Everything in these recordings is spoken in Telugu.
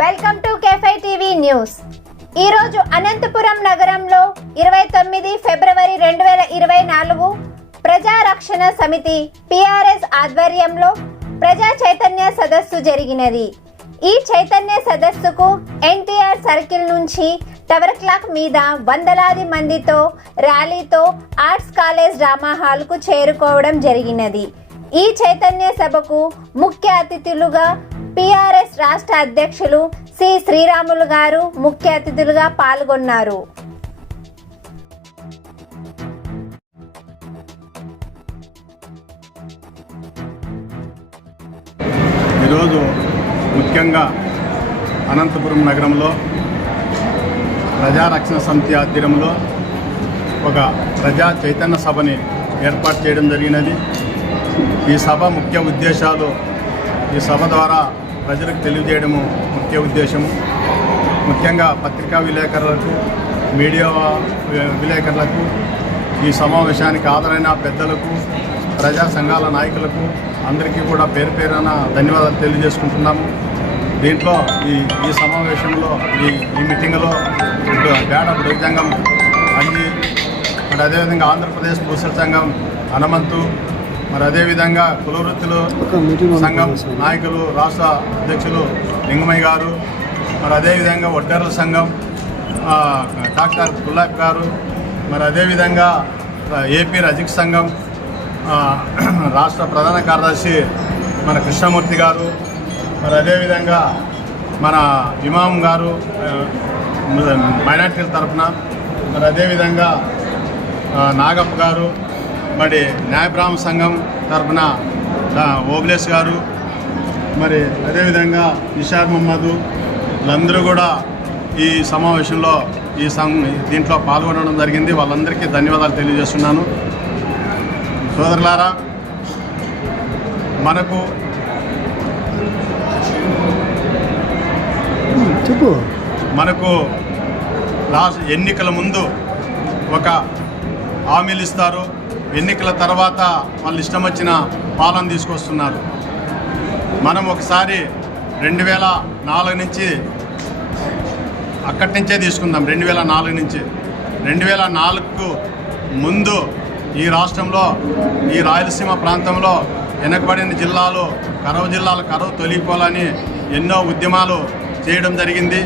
వెల్కమ్ టు కేఫై టీవీ న్యూస్. ఈరోజు అనంతపురం నగరంలో 29 ఫిబ్రవరి 2024 ప్రజా రక్షణ సమితి పిఆర్ఎస్ ఆధ్వర్యంలో ప్రజా చైతన్య సదస్సు జరిగినది. ఈ చైతన్య సదస్సుకు ఎన్టీఆర్ సర్కిల్ నుంచి టవర్ క్లాక్ మీద వందలాది మందితో ర్యాలీతో ఆర్ట్స్ కాలేజ్ డ్రామా హాల్కు చేరుకోవడం జరిగినది. ఈ చైతన్య సభకు ముఖ్య అతిథులుగా పిఆర్ఎస్ రాష్ట్ర అధ్యక్షులు సి శ్రీరాములు గారు ముఖ్య అతిథులుగా పాల్గొన్నారు. ఈరోజు ముఖ్యంగా అనంతపురం నగరంలో ప్రజారక్షణ సమితి ఆధ్వర్యంలో ఒక ప్రజా చైతన్య సభని ఏర్పాటు చేయడం జరిగినది. ఈ సభ ముఖ్య ఉద్దేశాలు, ఈ సభ ద్వారా ప్రజలకు తెలియజేయడము ముఖ్య ఉద్దేశము. ముఖ్యంగా పత్రికా విలేకరులకు, మీడియా విలేకరులకు, ఈ సమావేశానికి హాజరైన పెద్దలకు, ప్రజా సంఘాల నాయకులకు అందరికీ కూడా పేరు పేరున ధన్యవాదాలు తెలియజేసుకుంటున్నాము. దీంట్లో ఈ సమావేశంలో ఈ మీటింగ్లో బేడ బుద్ధ సంఘం అన్ని, మరి అదేవిధంగా ఆంధ్రప్రదేశ్ భూసల సంఘం హనుమంతు, మరి అదేవిధంగా కులవృత్తులు సంఘం నాయకులు రాష్ట్ర అధ్యక్షులు లింగమయ్య గారు, మరి అదేవిధంగా వడ్డర్ల సంఘం డాక్టర్ గులాబ్ గారు, మరి అదేవిధంగా ఏపీ రజిక్ సంఘం రాష్ట్ర ప్రధాన కార్యదర్శి మన కృష్ణమూర్తి గారు, మరి అదేవిధంగా మన ఇమాం గారు మైనార్టీల తరఫున, మరి అదేవిధంగా నాగప్ప గారు, మరి న్యాయబ్రాహ్మ సంఘం తరఫున ఓబులేష్ గారు, మరి అదేవిధంగా నిషాద్ మహమ్మద్, వీళ్ళందరూ కూడా ఈ సమావేశంలో దీంట్లో పాల్గొనడం జరిగింది. వాళ్ళందరికీ ధన్యవాదాలు తెలియజేస్తున్నాను. సోదరులారా, మనకు ఎన్నికల ముందు ఒక హామీలు ఇస్తారు, ఎన్నికల తర్వాత వాళ్ళు ఇష్టం వచ్చిన పాలన తీసుకొస్తున్నారు. మనం ఒకసారి 2004 నుంచి అక్కడి నుంచే తీసుకుందాం. 2004 నుంచి 2004కు ముందు ఈ రాష్ట్రంలో, ఈ రాయలసీమ ప్రాంతంలో వెనకబడిన జిల్లాలు, కరువు తొలగిపోవాలని ఎన్నో ఉద్యమాలు చేయడం జరిగింది.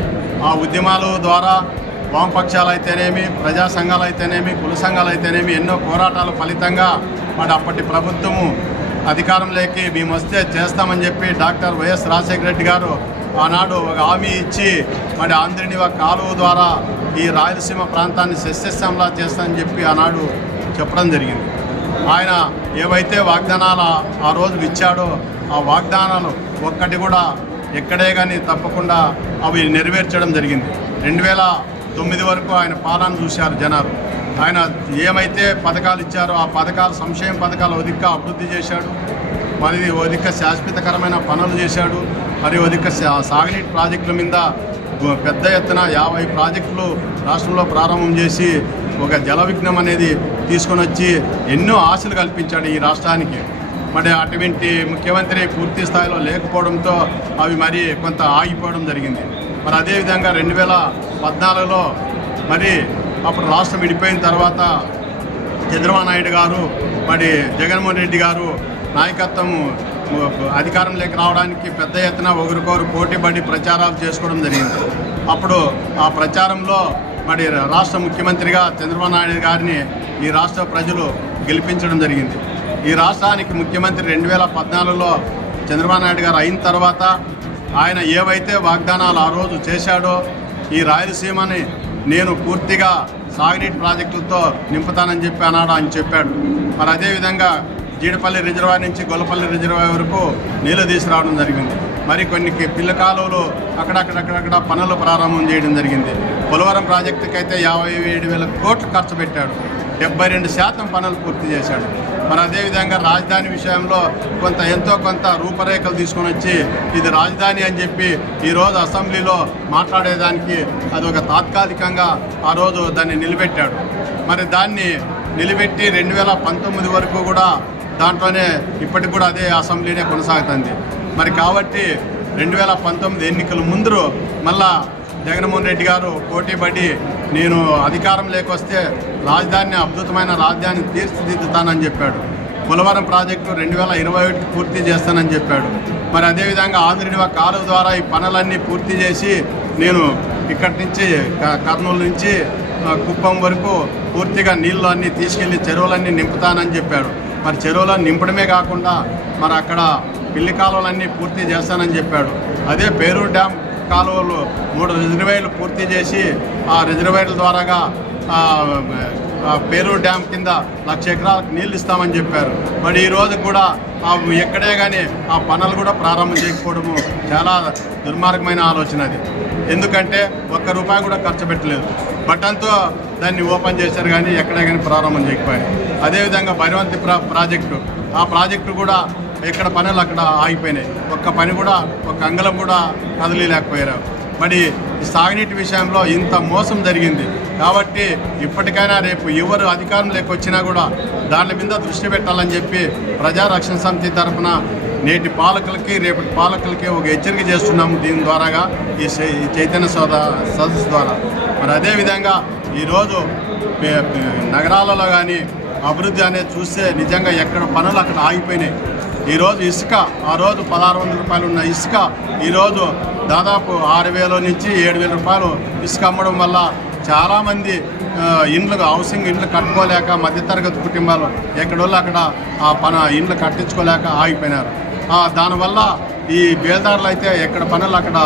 ఆ ఉద్యమాల ద్వారా వామపక్షాలు అయితేనేమి, ప్రజా సంఘాలు అయితేనేమి, కుల సంఘాలు అయితేనేమి ఎన్నో పోరాటాల ఫలితంగా మరి అప్పటి ప్రభుత్వము అధికారంలోకి మేము వస్తే చేస్తామని చెప్పి డాక్టర్ వైఎస్ రాజశేఖర రెడ్డి గారు ఆనాడు ఒక హామీ ఇచ్చి మరి ఆంధ్రనివ కాలువ ద్వారా ఈ రాయలసీమ ప్రాంతాన్ని సస్యశ్యామలా చేస్తామని చెప్పి ఆనాడు చెప్పడం జరిగింది. ఆయన ఏవైతే వాగ్దానాలు ఆ రోజు ఇచ్చాడో ఆ వాగ్దానాలు ఒక్కటి కూడా ఎక్కడే కానీ తప్పకుండా అవి నెరవేర్చడం జరిగింది. 2009 వరకు ఆయన పాలన చూశారు జనాలు. ఆయన ఏమైతే పథకాలు ఇచ్చారో ఆ పథకాలు, సంక్షేమ పథకాలు ఒదిక్క అభివృద్ధి చేశాడు, మరి ఒదిక్క శాశ్వతకరమైన పనులు చేశాడు. మరి ఒదిక్క సాగునీటి ప్రాజెక్టుల మీద పెద్ద ఎత్తున 50 ప్రాజెక్టులు రాష్ట్రంలో ప్రారంభం చేసి ఒక జల విఘ్నం అనేది తీసుకొని వచ్చి ఎన్నో ఆశలు కల్పించాడు ఈ రాష్ట్రానికి. మరి అటువంటి ముఖ్యమంత్రి పూర్తి స్థాయిలో లేకపోవడంతో అవి మరి కొంత ఆగిపోవడం జరిగింది. మరి అదేవిధంగా 2014లో మరి అప్పుడు రాష్ట్రం విడిపోయిన తర్వాత చంద్రబాబు నాయుడు గారు, మరి జగన్మోహన్ రెడ్డి గారు నాయకత్వం అధికారంలోకి రావడానికి పెద్ద ఎత్తున ఒకరికొకరు పోటీపడి ప్రచారాలు చేసుకోవడం జరిగింది. అప్పుడు ఆ ప్రచారంలో మరి రాష్ట్ర ముఖ్యమంత్రిగా చంద్రబాబు నాయుడు గారిని ఈ రాష్ట్ర ప్రజలు గెలిపించడం జరిగింది. ఈ రాష్ట్రానికి ముఖ్యమంత్రి 2014లో చంద్రబాబు నాయుడు గారు అయిన తర్వాత ఆయన ఏవైతే వాగ్దానాలు ఆ రోజు చేశాడో, ఈ రాయలసీమని నేను పూర్తిగా సాగునీటి ప్రాజెక్టులతో నింపుతానని చెప్పి ఆనాడు ఆయన చెప్పాడు. మరి అదేవిధంగా జీడిపల్లి రిజర్వాయర్ నుంచి గొల్లపల్లి రిజర్వాయర్ వరకు నీళ్లు తీసుకురావడం జరిగింది. మరి కొన్ని పిల్ల కాలువలు అక్కడక్కడ పనులు ప్రారంభం చేయడం జరిగింది. పోలవరం ప్రాజెక్టుకి అయితే 57,000 కోట్లు ఖర్చు పెట్టాడు. 72% పనులు పూర్తి చేశాడు. మరి అదేవిధంగా రాజధాని విషయంలో ఎంతో కొంత రూపరేఖలు తీసుకొని వచ్చి ఇది రాజధాని అని చెప్పి ఈరోజు అసెంబ్లీలో మాట్లాడేదానికి అది ఒక తాత్కాలికంగా ఆ రోజు దాన్ని నిలబెట్టాడు. మరి దాన్ని నిలబెట్టి 2019 వరకు కూడా దాంట్లోనే ఇప్పటికి కూడా అదే అసెంబ్లీనే కొనసాగుతుంది. మరి కాబట్టి 2019 ఎన్నికల ముందు మళ్ళా జగన్మోహన్ రెడ్డి గారు పోటీపడి నేను అధికారం లేకొస్తే రాజధానిని అద్భుతమైన రాజధానిని తీర్చిదిద్దుతానని చెప్పాడు. పోలవరం ప్రాజెక్టు 2021కి పూర్తి చేస్తానని చెప్పాడు. మరి అదేవిధంగా ఆంధ్రనివా కాలువ ద్వారా ఈ పనులన్నీ పూర్తి చేసి నేను ఇక్కడి నుంచి కర్నూలు నుంచి కుప్పం వరకు పూర్తిగా నీళ్ళు అన్నీ తీసుకెళ్లి చెరువులన్నీ నింపుతానని చెప్పాడు. మరి చెరువులను నింపడమే కాకుండా మరి అక్కడ పిల్లి కాలువలన్నీ పూర్తి చేస్తానని చెప్పాడు. అదే పేరూరు డ్యామ్ కాలువలు 3 రిజర్వాయర్లు పూర్తి చేసి ఆ రిజర్వాయర్ల ద్వారాగా పేరూరు డ్యామ్ కింద 1,00,000 ఎకరాలకు నీళ్ళు ఇస్తామని చెప్పారు. మరి ఈరోజు కూడా ఎక్కడే కానీ ఆ పనులు కూడా ప్రారంభం చేయకపోవడము చాలా దుర్మార్గమైన ఆలోచన అది. ఎందుకంటే ₹1 కూడా ఖర్చు పెట్టలేదు. బటన్తో దాన్ని ఓపెన్ చేశారు కానీ ఎక్కడే కానీ ప్రారంభం చేయకపోయారు. అదేవిధంగా భైరవంతి ప్రాజెక్టు, ఆ ప్రాజెక్టు కూడా ఎక్కడ పనులు అక్కడ ఆగిపోయినాయి. ఒక్క పని కూడా ఒక్క అంగళం కూడా కదలిలేకపోయారు. మరి సాగునీటి విషయంలో ఇంత మోసం జరిగింది కాబట్టి ఇప్పటికైనా రేపు ఎవరు అధికారంలోకి వచ్చినా కూడా దాని మీద దృష్టి పెట్టాలని చెప్పి ప్రజారక్షణ సమితి తరఫున నేటి పాలకులకి రేపటి పాలకులకి ఒక హెచ్చరిక చేస్తున్నాము దీని ద్వారాగా, ఈ చైతన్య సదస్సు ద్వారా. మరి అదేవిధంగా ఈరోజు నగరాలలో కానీ అభివృద్ధి అనేది చూస్తే నిజంగా ఎక్కడ పనులు అక్కడ ఆగిపోయినాయి. ఈరోజు ఇసుక ఆ రోజు ₹1,600 ఉన్న ఇసుక ఈరోజు దాదాపు 6,000 నుంచి 7,000 రూపాయలు ఇసుక అమ్మడం వల్ల చాలామంది హౌసింగ్ ఇండ్లు కట్టుకోలేక మధ్యతరగతి కుటుంబాలు ఎక్కడోళ్ళు అక్కడ ఇండ్లు కట్టించుకోలేక ఆగిపోయినారు. దానివల్ల ఈ బేల్దారులు అయితే ఎక్కడ పనులు అక్కడ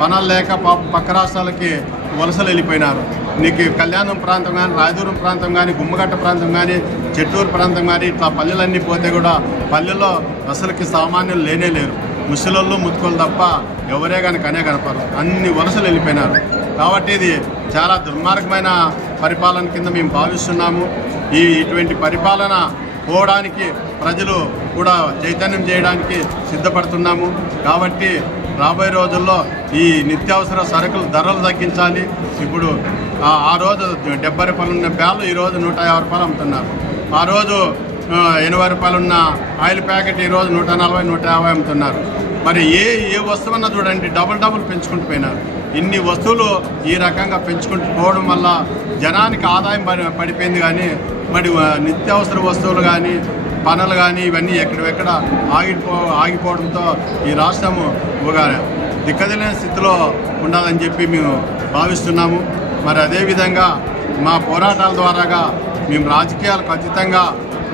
పనులు లేక పక్క రాష్ట్రాలకి వలసలు వెళ్ళిపోయినారు. నీకు కళ్యాణం ప్రాంతం కానీ, రాయదూరం ప్రాంతం కానీ, గుమ్మగట్ట ప్రాంతం కానీ, చెట్టూరు ప్రాంతం కానీ ఇట్లా పల్లెలన్నీ పోతే కూడా పల్లెల్లో అసలుకి సామాన్యులు లేనే లేరు. ముసలోళ్ళు ముత్తుకోళ్ళు తప్ప ఎవరే కానీ కనపడరు. అన్ని వలసలు వెళ్ళిపోయినారు. కాబట్టి ఇది చాలా దుర్మార్గమైన పరిపాలన కింద మేము భావిస్తున్నాము. ఇటువంటి పరిపాలన పోవడానికి ప్రజలు కూడా చైతన్యం చేయడానికి సిద్ధపడుతున్నాము. కాబట్టి రాబోయే రోజుల్లో ఈ నిత్యావసర సరుకుల ధరలు తగ్గించాలి. ఇప్పుడు ఆ రోజు ₹70 ఉన్న బ్యాలు ఈరోజు ₹150 అమ్ముతున్నారు. ఆ రోజు ₹80 ఉన్న ఆయిల్ ప్యాకెట్ ఈరోజు 140, 150 అమ్ముతున్నారు. మరి ఏ వస్తువన్నా చూడండి డబుల్ పెంచుకుంటూ పోయినారు. ఇన్ని వస్తువులు ఈ రకంగా పెంచుకుంటూ పోవడం వల్ల జనానికి ఆదాయం పడిపోయింది. మరి నిత్యావసర వస్తువులు కానీ పనులు కానీ ఇవన్నీ ఎక్కడెక్కడ ఆగిపోవడంతో ఈ రాష్ట్రము ఒక దిక్కదిలేని స్థితిలో ఉండాలని చెప్పి మేము భావిస్తున్నాము. మరి అదేవిధంగా మా పోరాటాల ద్వారాగా మేము రాజకీయాలకు అతీతంగా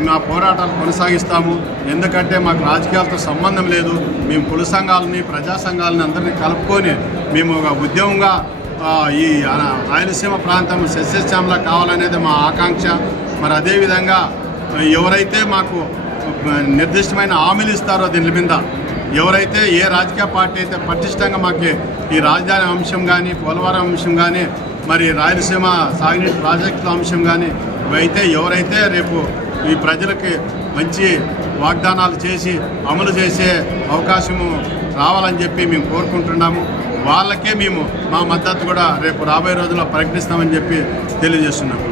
మా పోరాటాలు కొనసాగిస్తాము. ఎందుకంటే మాకు రాజకీయాలతో సంబంధం లేదు. మేము కుల సంఘాలని, ప్రజా సంఘాలని అందరినీ కలుపుకొని మేము ఒక ఉద్యమంగా ఈ రాయలసీమ ప్రాంతం సస్యశ్యామలా కావాలనేది మా ఆకాంక్ష. మరి అదేవిధంగా ఎవరైతే మాకు నిర్దిష్టమైన హామీలు ఇస్తారో దీని మీద ఎవరైతే ఏ రాజకీయ పార్టీ అయితే పటిష్టంగా మాకు ఈ రాజధాని అంశం కానీ, పోలవరం అంశం కానీ, మరి రాయలసీమ సాగునీటి ప్రాజెక్టుల అంశం కానీ ఇవైతే ఎవరైతే రేపు ఈ ప్రజలకి మంచి వాగ్దానాలు చేసి అమలు చేసే అవకాశము రావాలని చెప్పి మేము కోరుకుంటున్నాము. వాళ్ళకే మేము మా మద్దతు కూడా రేపు రాబోయే రోజుల్లో ప్రకటిస్తామని చెప్పి తెలియజేస్తున్నాము.